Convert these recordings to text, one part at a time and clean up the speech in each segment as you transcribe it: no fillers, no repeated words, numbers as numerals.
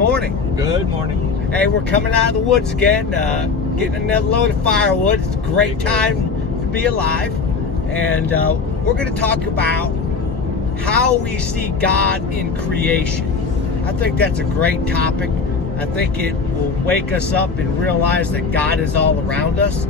morning. Good morning. Hey, we're coming out of the woods again, getting another load of firewood. It's a great time to be alive. And we're going to talk about how we see God in creation. I think that's a great topic. I think it will wake us up and realize that God is all around us.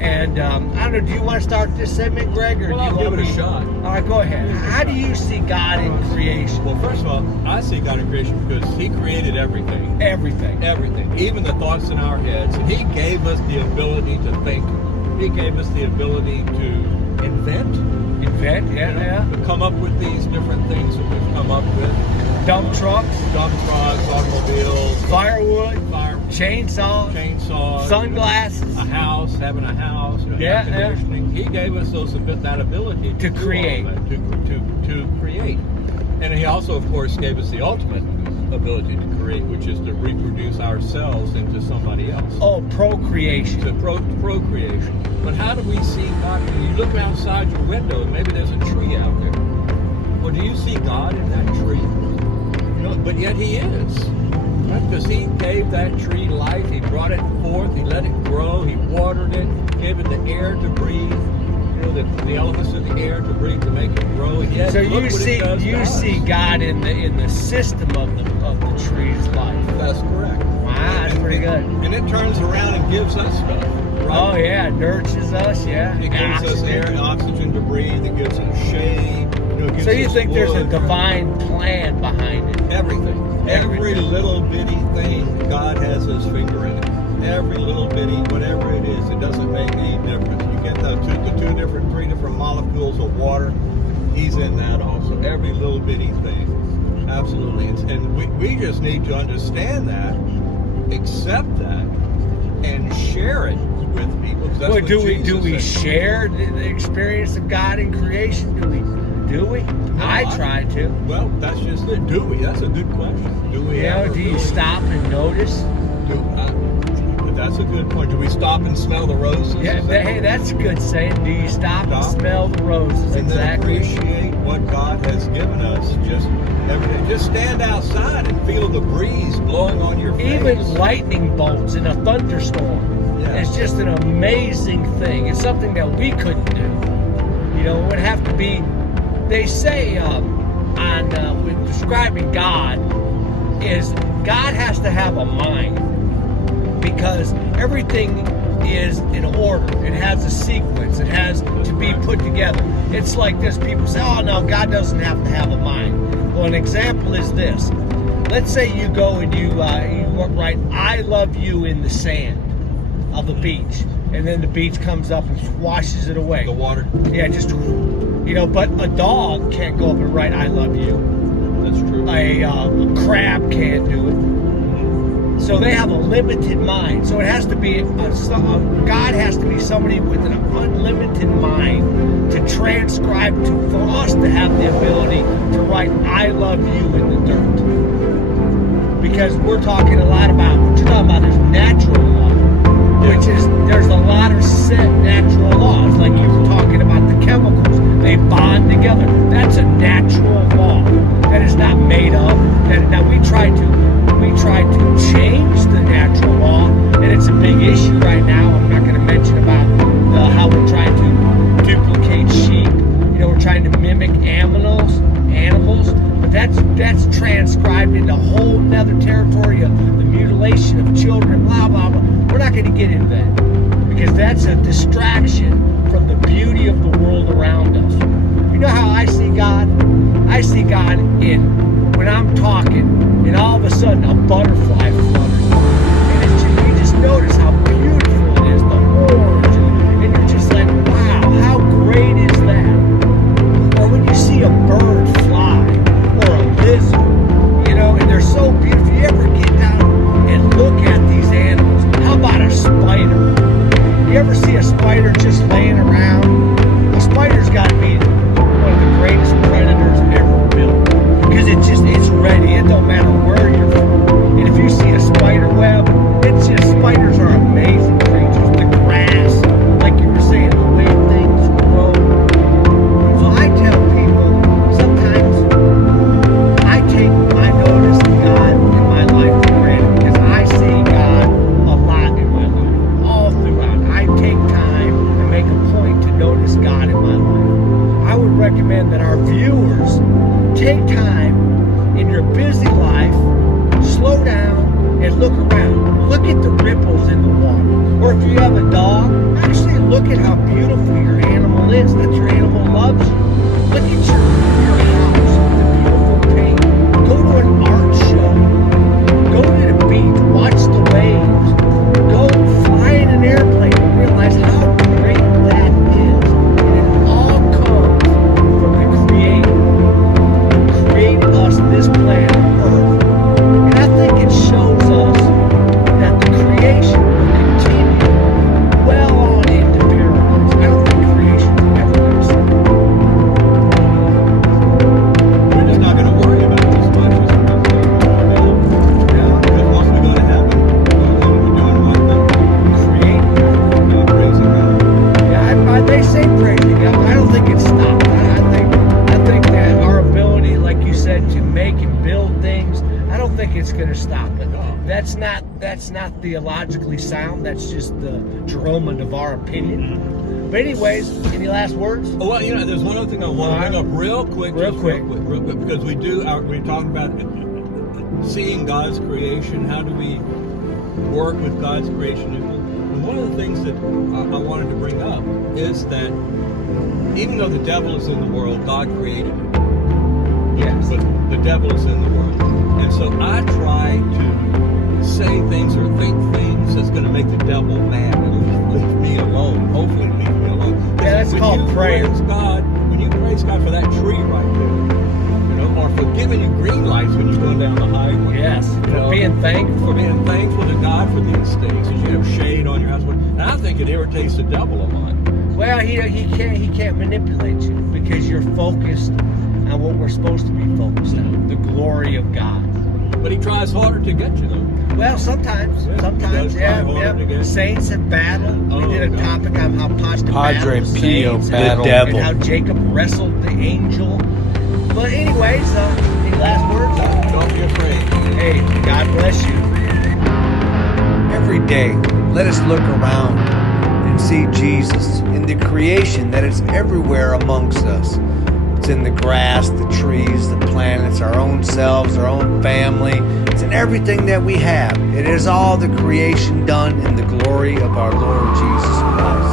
And I don't know, do you want to start this segment, Greg? Or Well, do you I'll want give it me? a shot. All right, go ahead. How do you see God in creation? Well, first of all, I see God in creation because He created everything. Everything. Everything. Even the thoughts in our heads. And He gave us the ability to think. He gave us the ability to invent. Yeah. To come up with these different things that we've come up with. Dump trucks, automobiles, firewood, chainsaws, sunglasses, a house, having a house, air conditioning. He gave us that ability to create. To create. And He also, of course, gave us the ultimate ability to create, which is to reproduce ourselves into somebody else. Oh, procreation. To procreation. But how do we see God? When you look outside your window, maybe there's a tree out there. Well, do you see God in that tree? No, but yet He is. Right? Because He gave that tree life. He brought it forth. He let it grow. He watered it. Gave it the air to breathe. The elements of the air to breathe to make it grow. And yet, so you see God in the system of the tree's life. That's correct. Wow, that's pretty good. And it turns around and gives us stuff. Right? Oh yeah, it nurtures us. Yeah. It gives us air, oxygen to breathe. It gives us shade. So you think there's a divine plan behind it? Everything. Every little bitty thing, God has His finger in it. Every little bitty, whatever it is, it doesn't make any difference. You get the three different molecules of water, He's in that also. Every little bitty thing. Absolutely. And we just need to understand that, accept that, and share it with people. That's well, do we share the experience of God in creation? Do we? No, I try to. Well, that's just it. Do we? That's a good question. Do we? Do you stop and notice? That's a good point. Do we stop and smell the roses? Yeah, that's a good saying. Do you stop and smell the roses? And exactly. Then appreciate what God has given us. Just every day. Just stand outside and feel the breeze blowing on your face. Even lightning bolts in a thunderstorm. Yeah. It's just an amazing thing. It's something that we couldn't do. It would have to be. They say with describing God is God has to have a mind. Because everything is in order. It has a sequence. It has to be put together. It's like this. People say, oh, no, God doesn't have to have a mind. Well, an example is this. Let's say you go and you write, I love you in the sand of the beach. And then the beach comes up and washes it away. The water. Yeah, just, but a dog can't go up and write, I love you. That's true. A crab can't do it. So they have a limited mind. So it has to be, God has to be somebody with an unlimited mind to transcribe, for us to have the ability to write, I love you in the dirt. Because we're talking a lot about, what you're talking about is natural law, which is, there's a lot of set natural laws. Like you were talking about the chemicals. They bond together. That's a natural law that is not made up. That we try to change the natural law, and it's a big issue right now. I'm not going to mention about how we're trying to duplicate sheep. We're trying to mimic animals, but that's transcribed into a whole nother territory of the mutilation of children, blah, blah, blah. We're not going to get into that because that's a distraction from the beauty of the world around us. You know how I see God? I see God when I'm talking, and all of a sudden a butterfly flutters. And you just notice how beautiful it is, the orange, and you're just like, wow, how great is that? Or when you see a bird fly, or a lizard, and they're so beautiful. You ever get down and look at these animals? How about a spider? You ever see a spider just laying around? A spider's got to be one of the greatest predators ever built. Because it's ready. It don't matter where you're from. And if you see a spider web, spiders are amazing creatures. The grass, like you were saying, the way things grow. So I tell people, sometimes I take my notice of God in my life recommend that our viewers take time in your busy life, slow down and look around. Look at the ripples in the water. Or if you have a dog, actually look at how beautiful your animal is, that your animal loves you. Look at your house, the beautiful paint. Go to an art show. Go to the beach, watch the waves. Go fly in an airplane and realize how great that is. And it all comes from the Creator who created us, this planet Earth. And I think it shows us that the creation will continue well on into paradise. I don't think creation is ever going to stop. We're just not going to worry about it as much as because once we go to heaven, we're doing one thing. Creating. Praising God. Yeah, they say praising God, but I don't think it's stopped. I think that our ability, like you said, to make and build things, I don't think it's going to stop. But that's not theologically sound. That's just the Jerome and Navarre opinion. But anyways, any last words? Oh, well, there's one other thing I want to bring up real quick, because we're talking about seeing God's creation. How do we work with God's creation? And one of the things that I wanted to bring up is that even though the devil is in the world, God created it. Yes. But the devil is in the world. And so I try to say things or think things that's going to make the devil mad and leave me alone. Hopefully leave me alone. Yeah, that's called prayer. When you praise God for that tree right there, or for giving you green lights when you're going down the highway. Yes, for being thankful. For being thankful to God for these things. As you have shade on your house. And I think it irritates the devil a lot. Well, he can't manipulate you because you're focused on what we're supposed to be focused on, the glory of God. But he tries harder to get you, though. Well, sometimes, The saints have battled. We did a topic on how Padre Pio battled the devil, and how Jacob wrestled the angel. But anyways, any last words? Don't be afraid. Hey, God bless you. Every day, let us look around and see Jesus in the creation that is everywhere amongst us. It's in the grass, the trees, the planets, our own selves, our own family. It's in everything that we have. It is all the creation done in the glory of our Lord Jesus Christ.